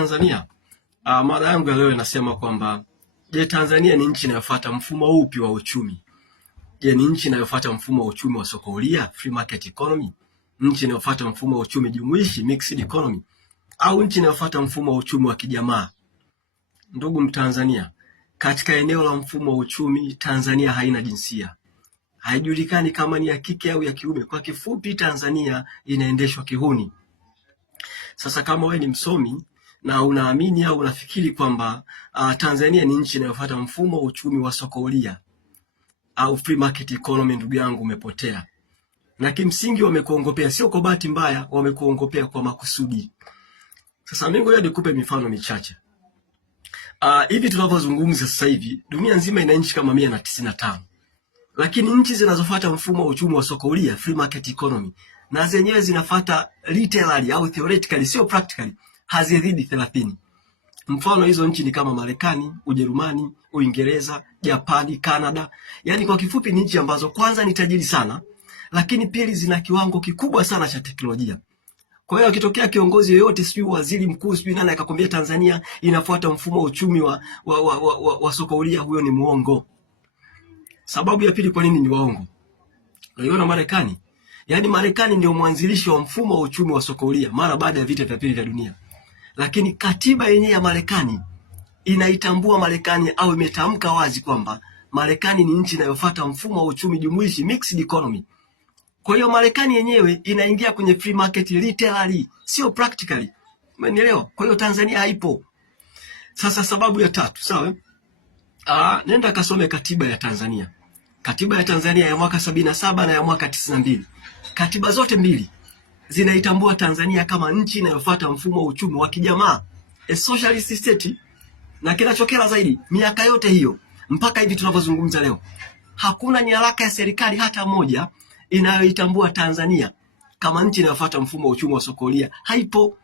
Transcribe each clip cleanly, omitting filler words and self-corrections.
Tanzania, mada yangu ya leo inasema kwamba je, Tanzania ni nchi inayofuata mfumo upi wa uchumi? Je, ni nchi inayofuata mfumo wa uchumi wa soko huria, free market economy? Nchi inayofuata mfumo wa uchumi jumuishi, mixed economy? Au nchi inayofuata mfumo wa uchumi wa kijamaa? Ndugu Mtanzania, katika eneo la mfumo wa uchumi, Tanzania haina jinsia. Haijulikani kama ni ya kike au ya kiume. Kwa kifupi, Tanzania inaendeshwa kihuni. Sasa kama wewe ni msomi na unaamini au unafikiri kwamba Tanzania ni nchi inayofuata mfumo wa uchumi wa soko huria au free market economy, ndugu yangu, umepotea. Na kimsingi wamekuongopea, sio kwa bahati mbaya, wamekuongopea kwa makusudi. Sasa mimi ngoja nikupe mifano michache. Hivi tunavyozungumza sasa hivi, dunia nzima ina nchi kama 195. Lakini nchi zinazofuata mfumo wa uchumi wa soko huria, free market economy, na zenyewe zinafuata literally au theoretically, sio practically, hazizidi 30. Mfano hizo nchi ni kama Marekani, Ujerumani, Uingereza, Japani, Canada. Yaani kwa kifupi ni nchi ambazo kwanza ni tajiri sana, lakini pili zina kiwango kikubwa sana cha teknolojia. Kwa hiyo akitokea kiongozi yoyote, sijui waziri mkuu, sijui nani, akakwambia Tanzania inafuata mfumo wa uchumi wa soko huria, huyo ni muongo. Sababu ya pili kwa nini ni waongo? Unaiona Marekani? Yaani Marekani ndio mwanzilishi wa mfumo wa uchumi wa soko huria mara baada ya vita vya pili vya dunia. Lakini katiba yenyewe ya Marekani inaitambua Marekani au imetamka wazi kwamba Marekani ni nchi inayofuata mfumo wa uchumi jumuishi, mixed economy. Kwa hiyo Marekani yenyewe inaingia kwenye free market literally, sio practically. Umeelewa? Kwa hiyo Tanzania haipo. Sasa sababu ya tatu, sawa? Nenda kasome katiba ya Tanzania. Katiba ya Tanzania ya mwaka 77 na ya mwaka 92. Katiba zote mbili zinaitambua Tanzania kama nchi inayofuata mfumo wa uchumi wa kijamaa, a socialist state. Na kinachokera zaidi, miaka yote hiyo mpaka hivi tunavyozungumza leo, hakuna nyaraka ya serikali hata moja inayoitambua Tanzania kama nchi inayofuata mfumo wa uchumi wa soko huria. Haipo.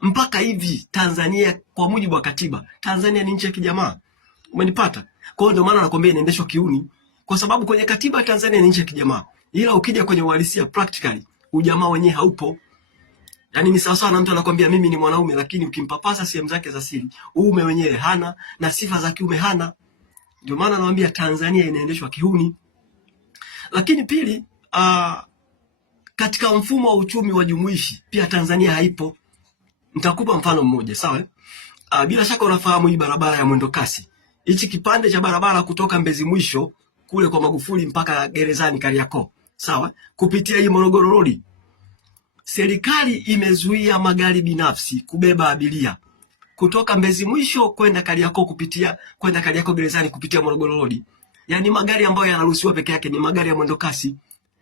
Mpaka hivi Tanzania, kwa mujibu wa katiba, Tanzania ni nchi ya kijamaa. Umenipata? Kwa hiyo ndio maana nakwambia inaendeshwa kiuni, kwa sababu kwenye katiba Tanzania ni nchi ya kijamaa, ila ukija kwenye uhalisia practically ujamaa wenyewe haupo. Yaani ni sawa sawa na mtu anakuambia mimi ni mwanaume, lakini ukimpapasa sehemu zake za siri, uume wenyewe hana na sifa za kiume hana. Ndio maana nawaambia Tanzania inaendeshwa kihuni. Lakini pili, katika mfumo wa uchumi wa jumuishi pia Tanzania haipo. Nitakupa mfano mmoja, sawa? Bila shaka unafahamu hii barabara ya mwendo kasi. Hichi kipande cha barabara kutoka Mbezi Mwisho kule kwa Magufuli mpaka gerezani Kariakoo, sawa? Kupitia hii Morogoro Road, serikali imezuia magari binafsi kubeba abiria kutoka Mbezi Mwisho kwenda Kariakoo, kwenda Kariakoo gerezani kupitia Morogoro Road. Yaani magari ambayo yanaruhusiwa peke yake ni magari ya mwendo kasi.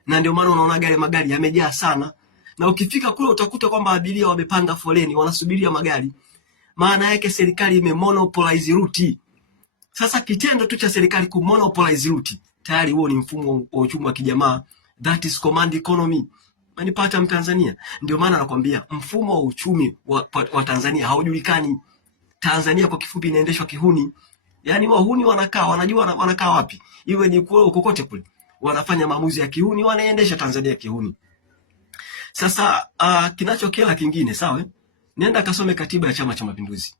Na ndio maana unaona magari yamejaa sana. Na ukifika kule utakuta kwamba abiria wamepanga foleni wanasubiria magari. Maana yake serikali imemonopolize route. Sasa kitendo tu cha serikali kumonopolize route, tayari huo ni mfumo wa uchumi wa kijamaa, that is command economy. Manipata Mtanzania? Ndio maana nakwambia mfumo wa uchumi wa Tanzania haujulikani. Tanzania kwa kifupi inaendeshwa kihuni. Yaani wahuni wanajua wanakaa wapi. Iwe ni kokote kule, wanafanya maamuzi ya kihuni, wanaendesha Tanzania kihuni. Sasa kinachokela kingine, sawa? Nenda kasome katiba ya Chama cha Mapinduzi.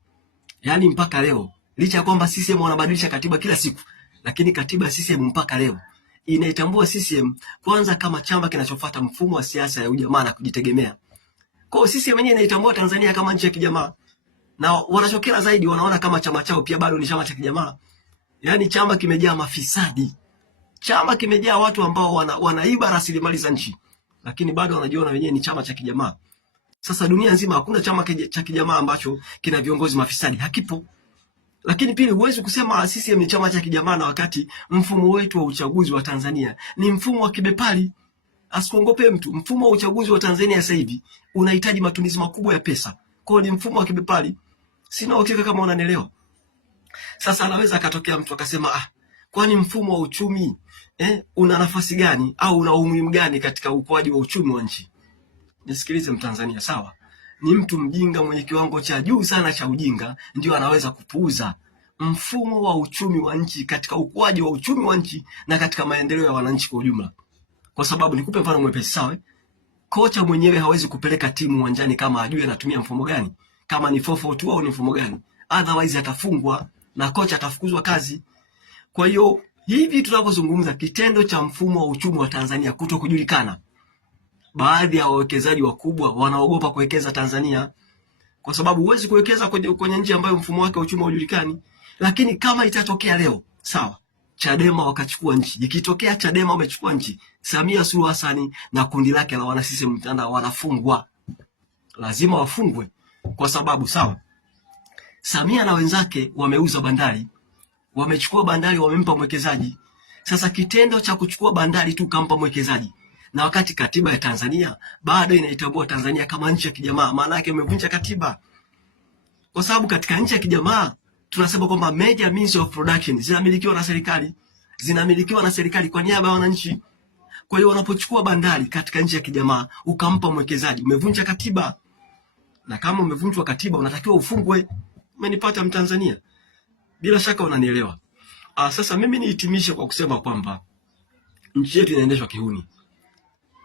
Yaani mpaka leo, licha ya kwamba CCM wanabadilisha katiba kila siku, lakini katiba ya CCM mpaka leo inaitambua CCM kwanza kama chama kinachofuata mfumo wa siasa ya ujamaa na kujitegemea. Kwa hiyo CCM yenyewe inaitambua Tanzania kama nchi ya kijamaa. Na wanachokela zaidi, wanaona kama chama chao pia bado ni chama cha kijamaa. Yaani chama kimejaa mafisadi. Chama kimejaa watu ambao wanaiba rasilimali za nchi, lakini bado wanajiona wenyewe ni chama cha kijamaa. Sasa dunia nzima hakuna chama cha kijamaa ambacho kina viongozi mafisadi, hakipo. Lakini pili, huwezi kusema CCM ni chama cha kijamaa na wakati mfumo wetu wa uchaguzi wa Tanzania ni mfumo wa kibepari. Asikuongope mtu, mfumo wa uchaguzi wa Tanzania sasa hivi unahitaji matumizi makubwa ya pesa. Kwa hiyo ni mfumo wa kibepari. Sina uhakika kama unanielewa. Sasa anaweza akatokea mtu akasema kwani mfumo wa uchumi una nafasi gani au una umuhimu gani katika ukuaji wa uchumi wa nchi? Nisikilize Mtanzania, sawa? Ni mtu mjinga mwenye kiwango cha juu sana cha ujinga ndio anaweza kupuuza mfumo wa uchumi wa nchi katika ukuaji wa uchumi wa nchi na katika maendeleo ya wananchi kwa ujumla. Kwa sababu nikupe mfano mwepesi, sawa? Kocha mwenyewe hawezi kupeleka timu uwanjani kama ajue anatumia mfumo gani. kama ni 442 au ni mfumo gani, otherwise atafungwa na kocha atafukuzwa kazi. Kwa hiyo hivi tunavyozungumza, kitendo cha mfumo wa uchumi wa Tanzania kuto kujulikana, baadhi ya wawekezaji wakubwa wanaogopa kuwekeza Tanzania, kwa sababu huwezi kuwekeza kwenye nchi ambayo mfumo wake wa uchumi haujulikani. Lakini kama itatokea leo, sawa, Chadema wakachukua nchi, ikitokea Chadema wamechukua nchi, Samia Suluhu Hassan na kundi lake la wana CCM mtandao wanafungwa, lazima wafungwe, kwa sababu sawa, Samia na wenzake wameuza bandari, wamechukua bandari, wamempa mwekezaji. Sasa kitendo cha kuchukua bandari tu kampa mwekezaji, na wakati katiba ya Tanzania bado inaitambua Tanzania kama nchi ya kijamaa, maana yake umevunja katiba. Kwa sababu katika nchi ya kijamaa tunasema kwamba major means of production zinamilikiwa na serikali, zinamilikiwa na serikali kwa niaba ya wananchi. Kwa hiyo wanapochukua bandari katika nchi ya kijamaa ukampa mwekezaji, umevunja katiba, na kama umevunjwa katiba unatakiwa ufungwe. Umenipata Mtanzania? Bila shaka unanielewa. Sasa mimi nihitimishe kwa kusema kwamba nchi yetu inaendeshwa kihuni.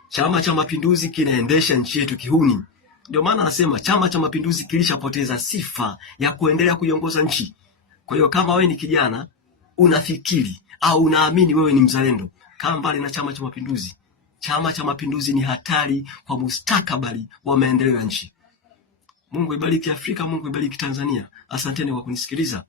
Chama cha Mapinduzi kinaendesha nchi yetu kihuni. Ndio maana nasema Chama cha Mapinduzi kilishapoteza sifa ya kuendelea kuiongoza nchi. Kwa hiyo kama wewe ni kijana unafikiri au unaamini wewe ni mzalendo, kaa mbali na Chama cha Mapinduzi. Chama cha Mapinduzi ni hatari kwa mustakabali wa maendeleo ya nchi. Mungu ibariki Afrika, Mungu ibariki Tanzania. Asanteni kwa kunisikiliza.